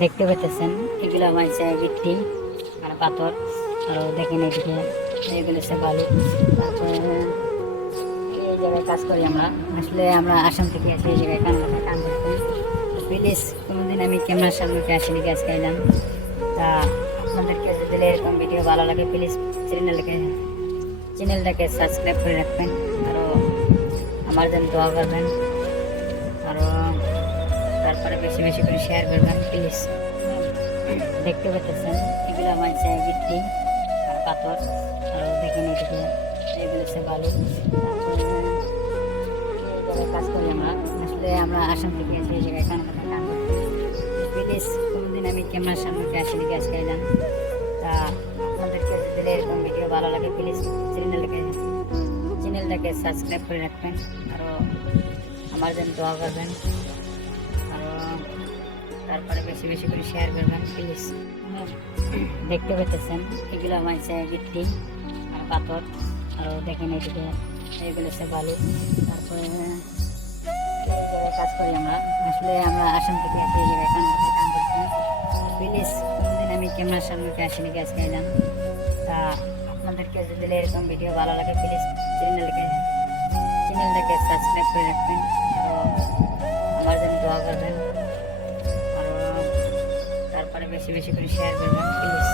দেখতে পেতেছেন এগুলো আমার গিট্টি আর পাথর। আর দেখেন এদিকে এগুলো হচ্ছে বালু। তারপরে এই জায়গায় কাজ করি আমরা। আসলে আমরা আসাম থেকে আছি, এই জায়গায় কাম করতে। প্লিজ কোনোদিন আমি ক্যামেরার সামনে আসিনি, গ্যাস খাইলাম। তা আপনাদেরকে যদি এরকম ভিডিও ভালো লাগে প্লিজ চ্যানেলটাকে সাবস্ক্রাইব করে রাখবেন। আরও আমার জন্য দোয়া করবেন। আরও তারপরে বেশি বেশি করে শেয়ার করবেন প্লিজ। দেখতে পেতেছেন এগুলো আমার গিট্টি আর পাথর। আর দেখেন এদিকে এগুলো হচ্ছে বালু। তারপরে এই জায়গায় কাজ করি আমরা। আসলে আমরা আসাম থেকে আছি, এই জায়গায় কাম করতে। প্লিজ কোনোদিন আমি ক্যামেরার সামনে আসিনি, গ্যাস খাইলাম। তা আপনাদেরকে যদি এরকম ভিডিও ভালো লাগে প্লিজ চ্যানেলটাকে সাবস্ক্রাইব করে রাখবেন। আরও আমার জন্য দোয়া করবেন। আরও তারপরে বেশি বেশি করে শেয়ার করবেন প্লিজ। দেখতে পেতেছেন এগুলো আমার গিট্টি আর পাথর। আর দেখেন এদিকে এগুলো হচ্ছে বালু। তারপরে এই জায়গায় কাজ করি আমরা। আসলে আমরা আসাম থেকে আছি, এই জায়গায় কাম করতে। প্লিজ কোনোদিন আমি ক্যামেরার সামনে আসিনি, গ্যাস খাইলাম। তা আপনাদেরকে যদি এরকম ভিডিও ভালো লাগে প্লিজ চ্যানেলটাকে সাবস্ক্রাইব করে রাখবেন। আরও আমার জন্য দোয়া করবেন। আরও তারপরে বেশি বেশি করে শেয়ার করবেন প্লিজ।